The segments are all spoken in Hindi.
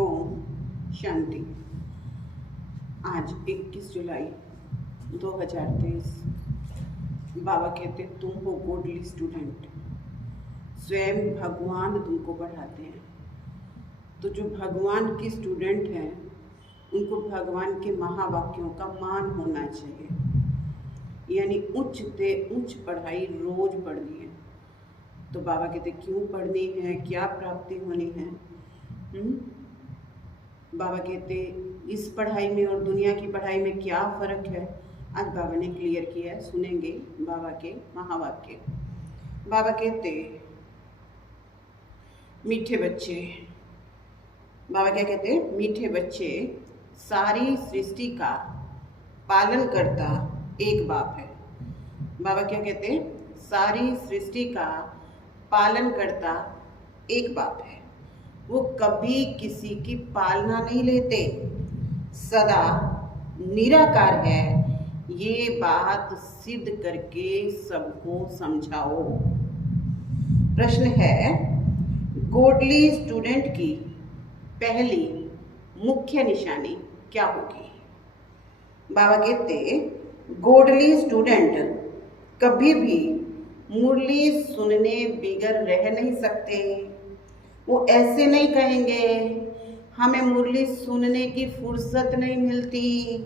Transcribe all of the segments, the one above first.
ओम शांति। आज 21 जुलाई 2023। बाबा कहते तुम हो गॉडली स्टूडेंट, स्वयं भगवान तुमको पढ़ाते हैं। तो जो भगवान के स्टूडेंट हैं उनको भगवान के महावाक्यों का मान होना चाहिए, यानी उच्च से उच्च पढ़ाई रोज पढ़नी है। तो बाबा कहते क्यों पढ़नी है, क्या प्राप्ति होनी है। बाबा कहते इस पढ़ाई में और दुनिया की पढ़ाई में क्या फ़र्क है, आज बाबा ने क्लियर किया है। सुनेंगे बाबा के महावाक्य। बाबा कहते मीठे बच्चे, बाबा क्या कहते, मीठे बच्चे, सारी सृष्टि का पालन करता एक बाप है। बाबा क्या कहते, सारी सृष्टि का पालन करता एक बाप है। वो कभी किसी की पालना नहीं लेते, सदा निराकार है। ये बात सिद्ध करके सबको समझाओ। प्रश्न है, गॉडली स्टूडेंट की पहली मुख्य निशानी क्या होगी। बाबा कहते गॉडली स्टूडेंट कभी भी मुरली सुनने बिगर रह नहीं सकते। वो ऐसे नहीं कहेंगे हमें मुरली सुनने की फुर्सत नहीं मिलती।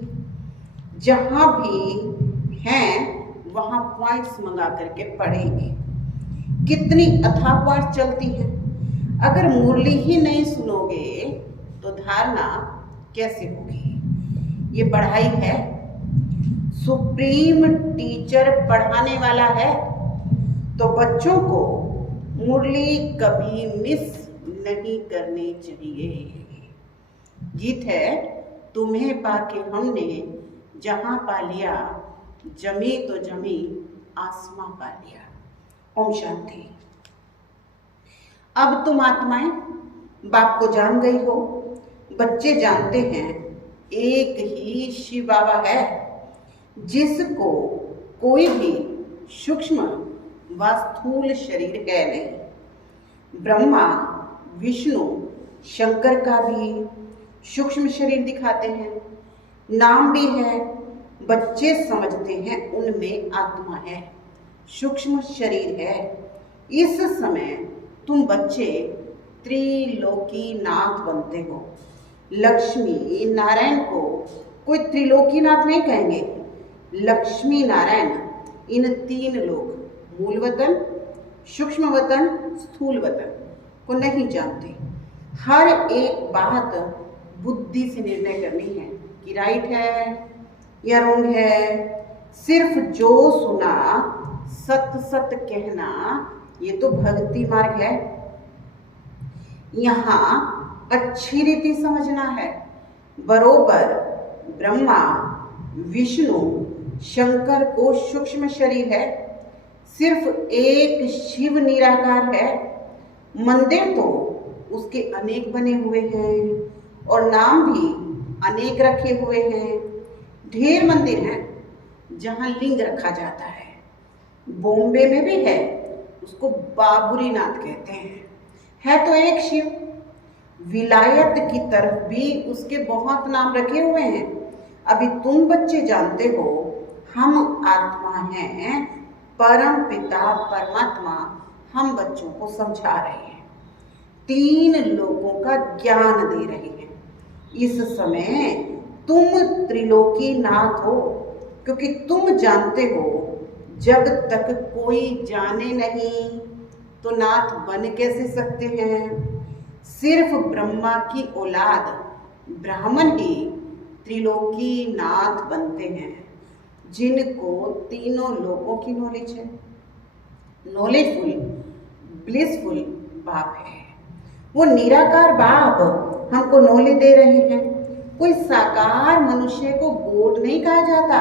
जहाँ भी हैं वहाँ पॉइंट्स मंगा करके पढ़ेंगे। कितनी अथाह पॉइंट्स चलती हैं। अगर मुरली ही नहीं सुनोगे तो धारणा कैसे होगी। ये पढ़ाई है, सुप्रीम टीचर पढ़ाने वाला है, तो बच्चों को मुरली कभी मिस नहीं करनी चाहिए। गीत है, तुम्हें पाके हमने जहां पा लिया, जमी तो जमी आसमां पा लिया। ओम शांति। अब तुम आत्माएं बाप को जान गई हो। बच्चे जानते हैं एक ही शिव बाबा है, जिसको कोई भी सूक्ष्म व स्थूल शरीर है नहीं। ब्रह्मा विष्णु शंकर का भी सूक्ष्म शरीर दिखाते हैं, नाम भी है। बच्चे समझते हैं उनमें आत्मा है, सूक्ष्म शरीर है। इस समय तुम बच्चे त्रिलोकी नाथ बनते हो। लक्ष्मी नारायण को कोई त्रिलोकी नाथ नहीं कहेंगे। लक्ष्मी नारायण इन तीन लोग, मूल वतन, सूक्ष्म वतन, स्थूल वतन को नहीं जानते। हर एक बात बुद्धि से निर्णय करनी है कि राइट है या रॉन्ग है। सिर्फ जो सुना सत सत कहना, ये तो भक्ति मार्ग है। यहाँ अच्छी रीति समझना है। बरोबर ब्रह्मा विष्णु शंकर को सूक्ष्म शरीर है, सिर्फ एक शिव निराकार है। मंदिर तो उसके अनेक बने हुए हैं और नाम भी अनेक रखे हुए हैं। ढेर मंदिर हैं जहाँ लिंग रखा जाता है। बॉम्बे में भी है, उसको बाबुरी नाथ कहते हैं। है तो एक शिव। विलायत की तरफ भी उसके बहुत नाम रखे हुए हैं। अभी तुम बच्चे जानते हो हम आत्मा हैं, परम पिता परमात्मा हम बच्चों को समझा रहे हैं, तीन लोगों का ज्ञान दे रहे हैं। इस समय तुम त्रिलोकी नाथ हो, क्योंकि तुम जानते हो जब तक कोई जाने नहीं तो नाथ बन कैसे सकते हैं। सिर्फ ब्रह्मा की औलाद ब्राह्मण ही त्रिलोकी नाथ बनते हैं, जिनको तीनों लोगों की नॉलेज है। नॉलेजफुल ब्लिसफुल बाप है। वो निराकार बाप हमको नॉलेज दे रहे हैं। कोई साकार मनुष्य को गॉड नहीं कहा जाता,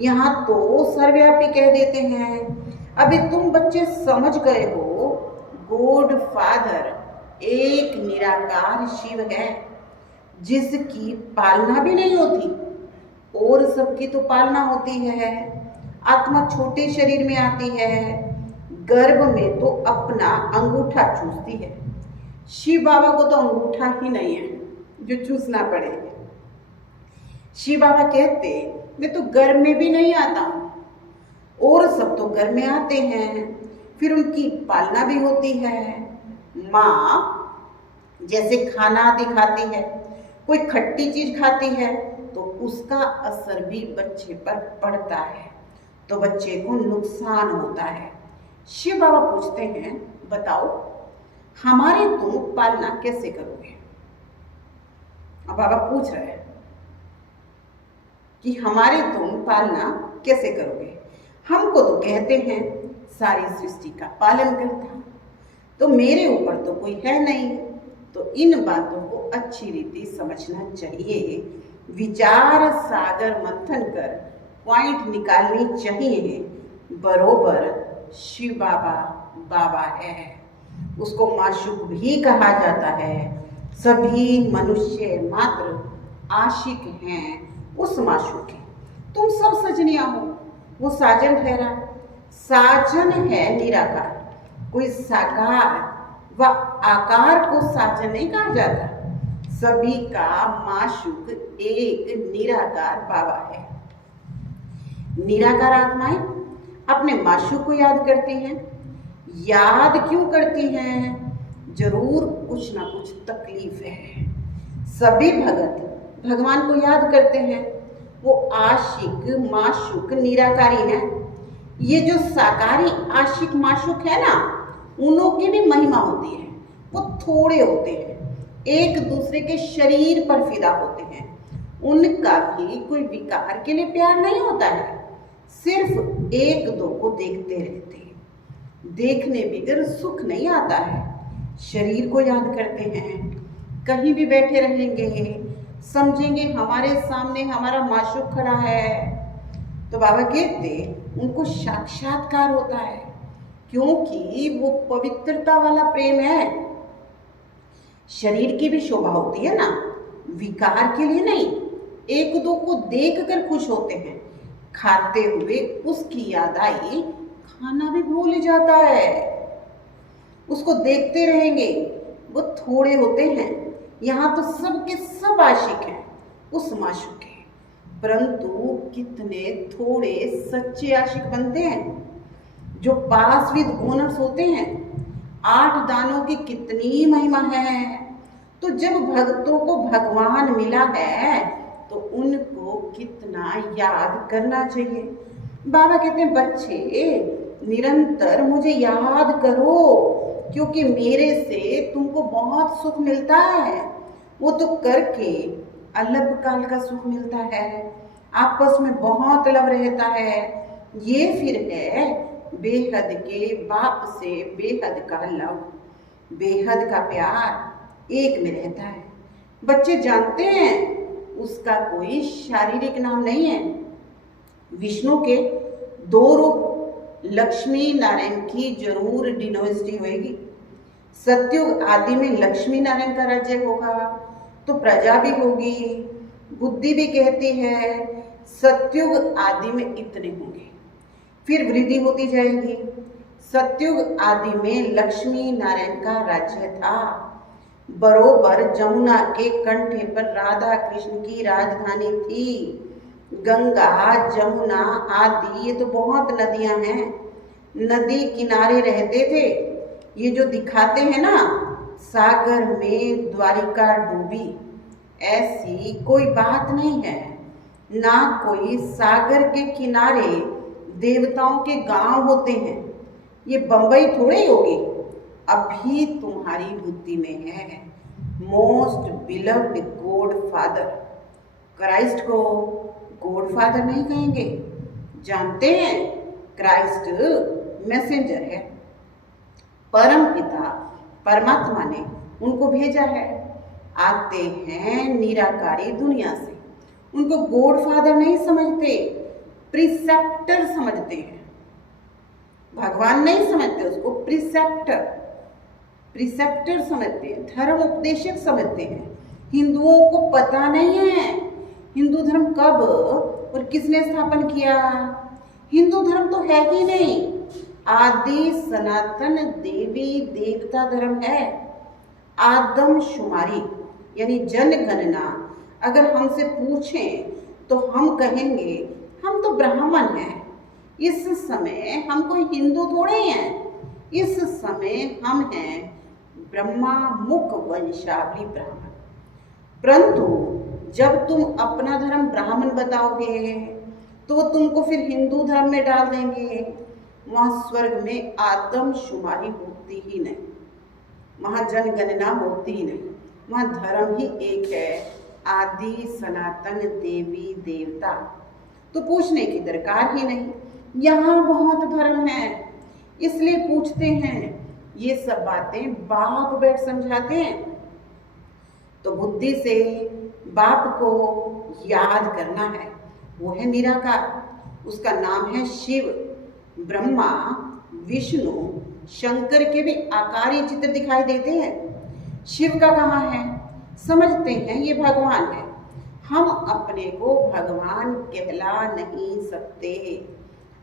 यहाँ तो सर्वव्यापी कह देते हैं। अभी तुम बच्चे समझ गए हो गॉड फादर एक निराकार शिव है, जिसकी पालना भी नहीं होती और सबकी तो पालना होती है। आत्मा छोटे शरीर में आती है, गर्भ में तो अपना अंगूठा चूसती है, शिव बाबा को तो अंगूठा ही नहीं है जो चूसना पड़ेगा। शिव बाबा कहते मैं तो घर में भी नहीं आता हूँ, और सब तो घर में आते हैं, फिर उनकी पालना भी होती है। माँ जैसे खाना आदि खाती है, कोई खट्टी चीज खाती है तो उसका असर भी बच्चे पर पड़ता है, तो बच्चे को नुकसान होता है। शिव बाबा पूछते हैं बताओ हमारे तुम पालना कैसे करोगे। अब बाबा पूछ रहे हैं कि हमारे तुम पालना कैसे करोगे। हमको तो कहते हैं सारी सृष्टि का पालन करता, तो मेरे ऊपर तो कोई है नहीं, तो इन बातों को अच्छी रीति समझना चाहिए, विचार सागर मंथन कर पॉइंट निकालनी चाहिए। बरोबर शिव बाबा बाबा है, उसको माशूक भी कहा जाता है। सभी मनुष्य मात्र आशिक हैं उस माशूक के। तुम सब सजनिया हो, वो साजन ठहरा। साजन है निराकार, कोई साकार व आकार को साजन नहीं कहा जाता। सभी का माशूक एक निराकार बाबा है। निराकार आत्माएं अपने माशूक को याद करती हैं। याद क्यों करती हैं? जरूर कुछ ना कुछ तकलीफ है। सभी भगत भगवान को याद करते हैं, वो आशिक माशूक निराकारी है। ये जो साकारी आशिक माशूक है ना, उनों की भी महिमा होती है। वो थोड़े होते हैं, एक दूसरे के शरीर पर फिदा होते हैं। उनका भी कोई विकार के लिए प्यार नहीं होता है, सिर्फ एक दो को देखते रहते हैं। देखने बिगर सुख नहीं आता है। शरीर को याद करते हैं, कहीं भी बैठे रहेंगे समझेंगे हमारे सामने हमारा माशूक खड़ा है, तो बाबा कहते उनको साक्षात्कार होता है, क्योंकि वो पवित्रता वाला प्रेम है। शरीर की भी शोभा होती है ना, विकार के लिए नहीं। एक दो को देख कर खुश होते हैं, खाते हुए उसकी याद आई, खाना भी भूल जाता है। उसको देखते रहेंगे, वो थोड़े होते हैं। यहाँ तो सब के सब आशिक हैं उस माशूक के, परंतु कितने थोड़े सच्चे आशिक बनते हैं जो पास विद ओनर्स होते हैं। 8 दानों की कितनी महिमा है। तो जब भक्तों को भगवान मिला है तो उनको कितना याद करना चाहिए। बाबा कहते हैं बच्चे निरंतर मुझे याद करो, क्योंकि मेरे से तुमको बहुत सुख मिलता है। वो तो करके अल्पकाल का सुख मिलता है, आपस में बहुत लव रहता है। ये फिर है बेहद के बाप से बेहद का लव, बेहद का प्यार एक में रहता है। बच्चे जानते हैं उसका कोई शारीरिक नाम नहीं है। विष्णु के 2 रूप लक्ष्मी नारायण की जरूर डिनोसिटी होगी। सत्युग आदि में लक्ष्मी नारायण का राज्य होगा तो प्रजा भी होगी। बुद्धि भी कहती है सत्युग आदि में इतने होंगे, फिर वृद्धि होती जाएगी। सत्युग आदि में लक्ष्मी नारायण का राज्य था। बरोबर जमुना के कंठे पर राधा कृष्ण की राजधानी थी। गंगा जमुना आदि ये तो बहुत नदियां हैं, नदी किनारे रहते थे। ये जो दिखाते हैं ना सागर में द्वारिका डूबी, ऐसी कोई बात नहीं है। ना कोई सागर के किनारे देवताओं के गांव होते हैं। ये बंबई थोड़े ही होगी, अभी तुम्हारी बुद्धि में है। Most beloved God father, Christ को गॉड फादर नहीं कहेंगे, जानते हैं क्राइस्ट मैसेंजर है। परम पिता परमात्मा ने उनको भेजा है। आते हैं निराकारी दुनिया से, उनको गॉड फादर नहीं समझते, प्रिसेप्टर समझते हैं। भगवान नहीं समझते उसको, प्रिसेप्टर समझते हैं, धर्म उपदेशक समझते हैं। हिंदुओं को पता नहीं है हिंदू धर्म कब और किसने स्थापन किया। हिंदू धर्म तो है ही नहीं, आदि सनातन देवी देवता धर्म है। आदमशुमारी यानी जनगणना अगर हमसे पूछें तो हम कहेंगे हम तो ब्राह्मण हैं। इस समय हम कोई हिंदू थोड़े हैं, इस समय हम हैं ब्रह्मा मुख वंशावली ब्राह्मण। परंतु जब तुम अपना धर्म ब्राह्मण बताओगे तो तुमको फिर हिंदू धर्म में डाल देंगे। वहां स्वर्ग में आदमशुमारी होती ही नहीं, वहां जनगणना होती ही नहीं, वहां धर्म ही एक है, आदि सनातन देवी देवता। तो पूछने की दरकार ही नहीं। यहाँ बहुत धर्म है इसलिए पूछते हैं। ये सब बातें बाप बैठ समझाते हैं। तो बुद्धि से बाप को याद करना है। वो है निराकार, उसका नाम है शिव। ब्रह्मा विष्णु शंकर के भी आकारी चित्र दिखाई देते हैं। शिव का कहाँ है? समझते हैं ये भगवान है। हम अपने को भगवान कहला नहीं सकते।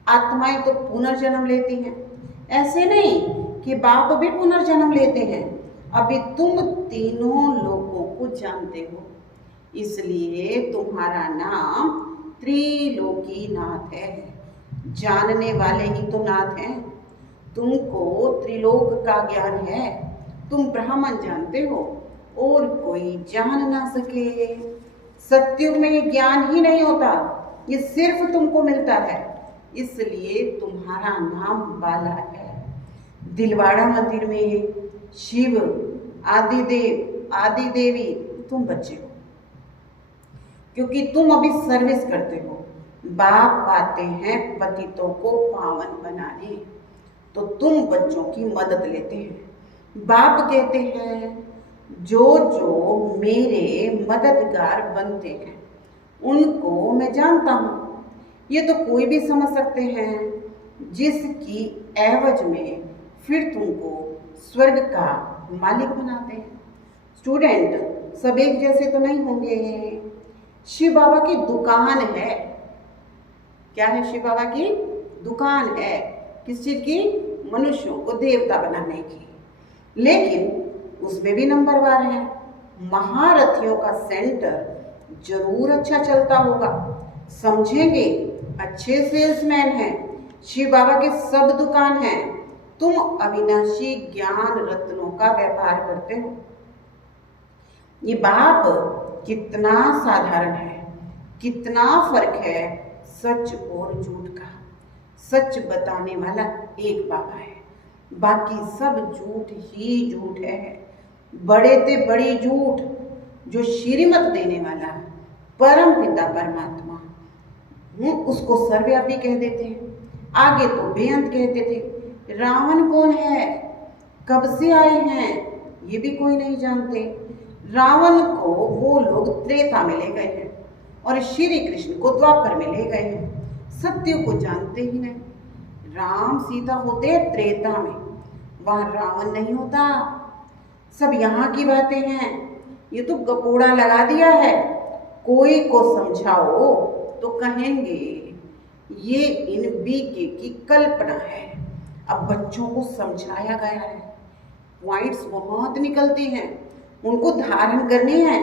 आत्माएं तो पुनर्जन्म लेती हैं, ऐसे नहीं कि बाप भी पुनर्जन्म लेते हैं। अभी तुम तीनों लोगों को जानते हो, इसलिए तुम्हारा नाम त्रिलोकीनाथ है। जानने वाले ही तो नाथ हैं। तुमको त्रिलोक का ज्ञान है, तुम ब्राह्मण जानते हो और कोई जान ना सके। सत्युग में ये ज्ञान ही नहीं होता, ये सिर्फ तुमको मिलता है, इसलिए तुम्हारा नाम बाला है। दिलवाड़ा मंदिर में शिव आदिदेव आदि देवी तुम बच्चे हो, क्योंकि तुम अभी सर्विस करते हो। बाप आते हैं पतितों को पावन बनाने, तो तुम बच्चों की मदद लेते हैं। बाप कहते हैं जो जो मेरे मददगार बनते हैं उनको मैं जानता हूँ। ये तो कोई भी समझ सकते हैं, जिसकी एवज में फिर तुमको स्वर्ग का मालिक बनाते हैं। स्टूडेंट सब एक जैसे तो नहीं होंगे। शिव बाबा की दुकान है। क्या है? शिव बाबा की दुकान है। किस चीज की? मनुष्यों को देवता बनाने की। लेकिन उसमें भी नंबरवार है। महारथियों का सेंटर जरूर अच्छा चलता होगा, समझेंगे अच्छे सेल्समैन हैं। शिव बाबा के सब दुकान है। तुम अविनाशी ज्ञान रत्नों का व्यापार करते हो। ये बाप कितना साधारण है, कितना फर्क है सच और झूठ का। सच बताने वाला एक बाबा है, बाकी सब झूठ ही झूठ है। बड़े ते बड़ी झूठ जो श्रीमत देने वाला परम पिता परमात्मा, उसको सर्वव्यापी कह देते हैं। आगे तो बेअंत कहते थे। रावण कौन है, कब से आए हैं, ये भी कोई नहीं जानते। रावण को वो लोग त्रेता में ले गए हैं और श्री कृष्ण को द्वापर में ले गए हैं। सत्य को जानते ही नहीं। राम सीता होते त्रेता में, वहां रावण नहीं होता। सब यहाँ की बातें हैं। ये तो गपोड़ा लगा दिया है। कोई को समझाओ तो कहेंगे ये इन बीके की कल्पना है। अब बच्चों को समझाया गया है, पॉइंट्स बहुत निकलते हैं, उनको धारण करने हैं।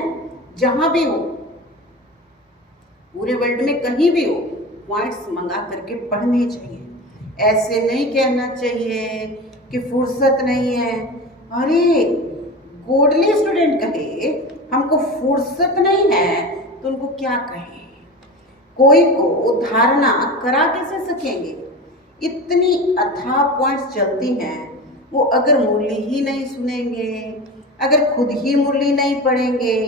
जहां भी हो, पूरे वर्ल्ड में कहीं भी हो, पॉइंट्स मंगा करके पढ़ने चाहिए। ऐसे नहीं कहना चाहिए कि फुर्सत नहीं है। अरे गोडली स्टूडेंट कहे हमको फुर्सत नहीं है तो उनको क्या कहें? कोई को धारणा करा कैसे सकेंगे? इतनी अथाह पॉइंट्स चलती हैं, वो अगर मुरली ही नहीं सुनेंगे, अगर खुद ही मुरली नहीं पढ़ेंगे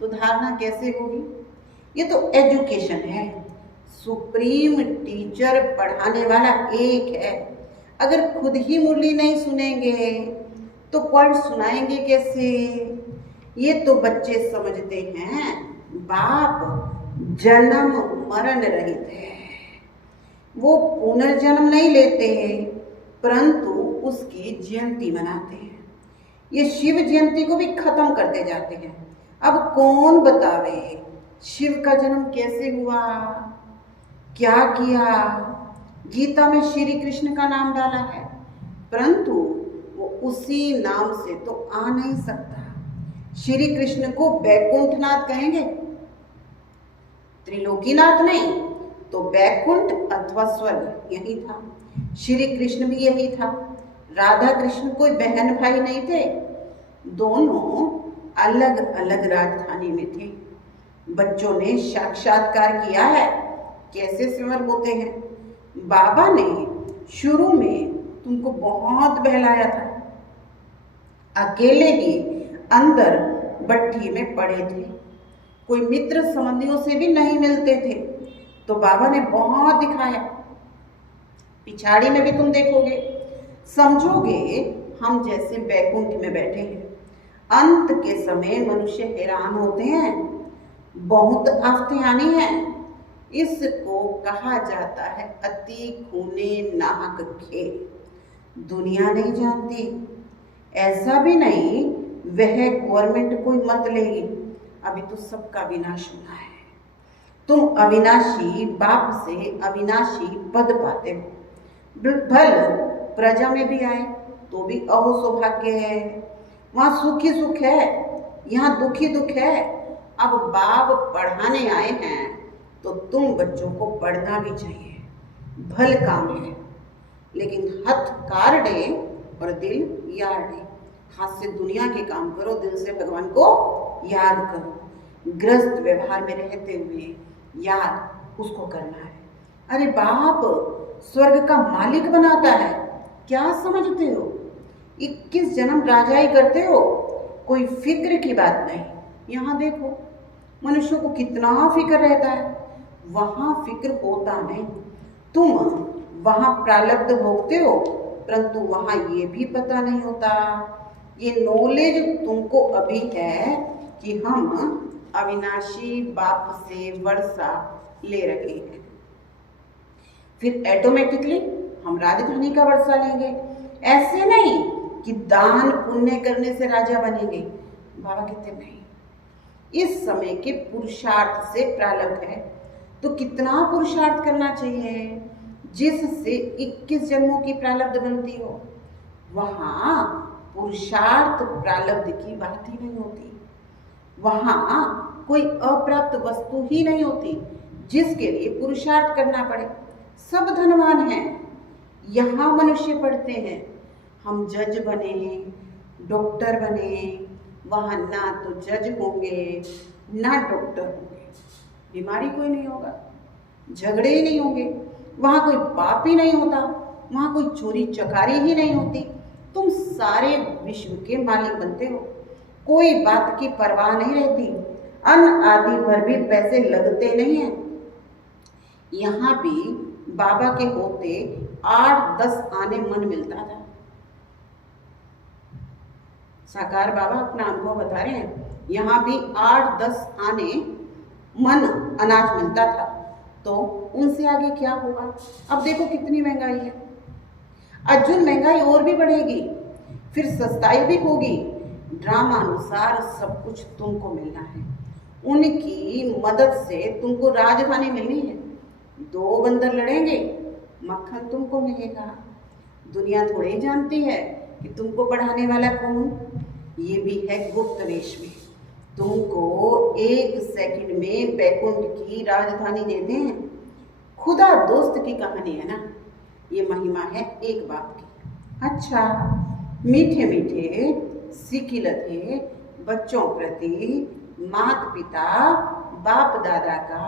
तो धारणा कैसे होगी? ये तो एजुकेशन है। सुप्रीम टीचर पढ़ाने वाला एक है। अगर खुद ही मुरली नहीं सुनेंगे तो पढ़ सुनाएंगे कैसे? ये तो बच्चे समझते हैं बाप जन्म मरण रहित है, वो पुनर्जन्म नहीं लेते हैं, परंतु उसकी जयंती मनाते हैं। ये शिव जयंती को भी खत्म करते जाते हैं। अब कौन बतावे शिव का जन्म कैसे हुआ, क्या किया? गीता में श्री कृष्ण का नाम डाला है, परंतु वो उसी नाम से तो आ नहीं सकता। श्री कृष्ण को बैकुंठनाथ कहेंगे, त्रिलोकीनाथ नहीं, तो बैकुंठ अथवा स्वर्ग यही था। श्री कृष्ण भी यही था। राधा कृष्ण कोई बहन भाई नहीं थे, दोनों अलग अलग राजधानी में थे। बच्चों ने साक्षात्कार किया है कैसे स्वर होते हैं। बाबा ने शुरू में तुमको बहुत बहलाया था, अकेले ही अंदर भट्ठी में पड़े थे, कोई मित्र संबंधियों से भी नहीं मिलते थे, तो बाबा ने बहुत दिखाया। पिछाड़ी में भी तुम देखोगे, समझोगे हम जैसे बैकुंठ में बैठे हैं। अंत के समय मनुष्य हैरान होते हैं, बहुत आफतें आनी हैं। इसको कहा जाता है अति खूने नाहक खेल। दुनिया नहीं जानती, ऐसा भी नहीं वह गवर्नमेंट कोई मत लेगी, अभी तो सबका विनाश होना है। तुम अविनाशी बाप से अविनाशी पद पाते हो। भल प्रजा में भी आए तो भी अहो सौभाग्य है, वहां सुखी सुख है, यहाँ दुखी दुख है। अब बाप पढ़ाने आए हैं तो तुम बच्चों को पढ़ना भी चाहिए, भल काम है। लेकिन हथ कार डे और दिल यार डे। हाथ से दुनिया के काम करो, दिल से भगवान को याद करो। गृहस्थ व्यवहार में रहते हुए याद उसको करना है। अरे बाप स्वर्ग का मालिक बनाता है, क्या समझते हो? 21 जन्म राजाई करते हो, कोई फिक्र की बात नहीं। यहाँ देखो मनुष्यों को कितना फिक्र रहता है, वहाँ फिक्र होता नहीं। तुम वहाँ प्रारब्ध भोगते हो, परंतु वहाँ ये भी पता नहीं होता, ये नॉलेज तुमको अभी है कि हम अविनाशी बाप से वर्षा ले रहे हैं, फिर ऑटोमेटिकली हम राजधानी का वर्षा लेंगे। ऐसे नहीं कि दान पुण्य करने से राजा बनेंगे। बाबा कहते नहीं, इस समय के पुरुषार्थ से प्रारब्ध है, तो कितना पुरुषार्थ करना चाहिए जिससे 21 जन्मों की प्रारब्ध बनती हो। वहाँ पुरुषार्थ प्रारब्ध की बात ही नहीं होती, वहाँ कोई अप्राप्त वस्तु ही नहीं होती जिसके लिए पुरुषार्थ करना पड़े। सब धनवान हैं, यहाँ मनुष्य पढ़ते हैं। हम जज बने, डॉक्टर बने, वहाँ ना तो जज होंगे ना डॉक्टर होंगे, बीमारी कोई नहीं होगा, झगड़े ही नहीं होंगे, वहाँ कोई पाप ही नहीं होता, वहाँ कोई चोरी चकारी ही नहीं होती। तुम सारे विश्व के मालिक बनते हो, कोई बात की परवाह नहीं रहती, अन्न आदि पर भी पैसे लगते नहीं हैं। यहाँ भी बाबा के होते 8-10 आने मन मिलता था। साकार बाबा अपना अनुभव बता रहे हैं, यहाँ भी 8-10 आने मन अनाज मिलता था, तो उनसे आगे क्या होगा? अब देखो कितनी महंगाई है, अर्जुन महंगाई और भी बढ़ेगी, फिर सस्ताई भी होगी। ड्रामा अनुसार सब कुछ तुमको मिलना है, उनकी मदद से तुमको राजधानी मिलनी है। 2 बंदर लड़ेंगे, मक्खन तुमको मिलेगा। दुनिया थोड़ी जानती है कि तुमको पढ़ाने वाला कौन। ये भी है गुप्त वेश में, तुमको 1 सेकंड में बैकुंठ की राजधानी देते हैं। खुदा दोस्त की कहानी है ना, ये महिमा है एक बाप की। अच्छा, मीठे मीठे सिकिलते बच्चों प्रति माता पिता बाप दादा का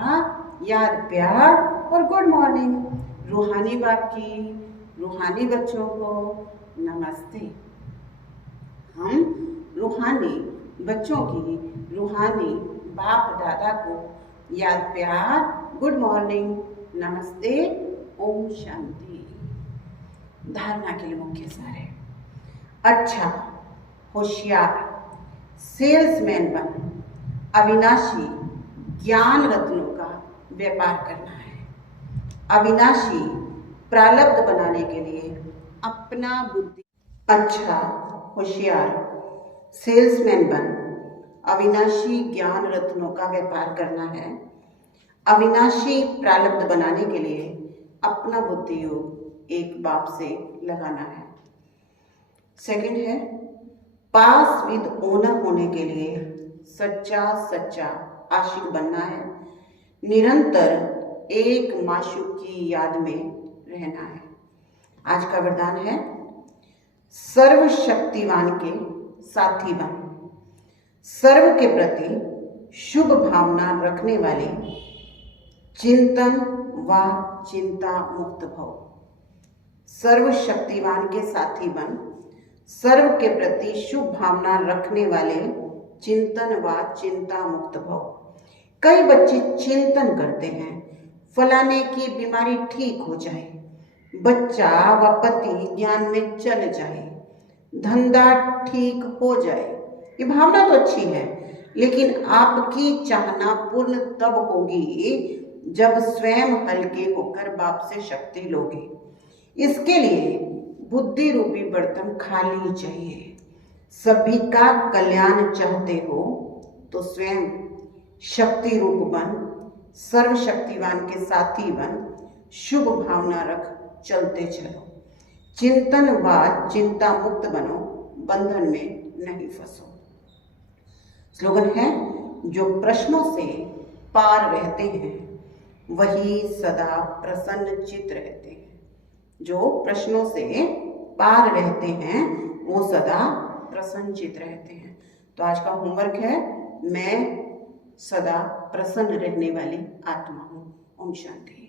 याद प्यार और गुड मॉर्निंग। रूहानी बाप की रूहानी बच्चों को नमस्ते। हम रूहानी बच्चों की रूहानी बाप दादा को याद प्यार, गुड मॉर्निंग, नमस्ते, ओम शांति। धारणा के लिए मुख्य सार है। अच्छा, होशियार, सेल्समैन बन, अविनाशी ज्ञान रत्नों का व्यापार करना है। अविनाशी प्रारब्ध बनाने के लिए अपना बुद्धि। अच्छा, होशियार, सेल्समैन बन, अविनाशी ज्ञान रत्नों का व्यापार करना है। अविनाशी प्रारब्ध बनाने के लिए अपना बुद्धि योग एक बाप से लगाना है। सेकंड है, पास विद ओनर होने के लिए सच्चा सच्चा आशिक बनना है, निरंतर एक माशूक की याद में रहना है। आज का वरदान है सर्वशक्तिवान के साथी बन, सर्व के प्रति शुभ भावना रखने वाले, चिंतन व चिंता मुक्त भव। सर्वशक्तिवान के साथी बन, सर्व के प्रति शुभ भावना रखने वाले, चिंतन व चिंता मुक्त भव। कई बच्चे चिंतन करते हैं फलाने की बीमारी ठीक हो जाए, बच्चा व पति ज्ञान में चल जाए, धंधा ठीक हो जाए। ये भावना तो अच्छी है, लेकिन आपकी चाहना पूर्ण तब होगी जब स्वयं हल्के होकर बाप से शक्ति लोगे। इसके लिए बुद्धि रूपी बर्तन खाली चाहिए। सभी का कल्याण चाहते हो तो स्वयं शक्ति रूप बन, सर्वशक्तिवान के साथी बन, शुभ भावना रख, चलते चलो। चिंतन व चिंता मुक्त बनो, बंधन में नहीं फंसो। स्लोगन है, जो प्रश्नों से पार रहते हैं वही सदा प्रसन्न चित्त रहते हैं। जो प्रश्नों से पार रहते हैं वो सदा प्रसन्न चित्त रहते हैं। तो आज का होमवर्क है, मैं सदा प्रसन्न रहने वाली आत्मा हूँ। ओम शांति।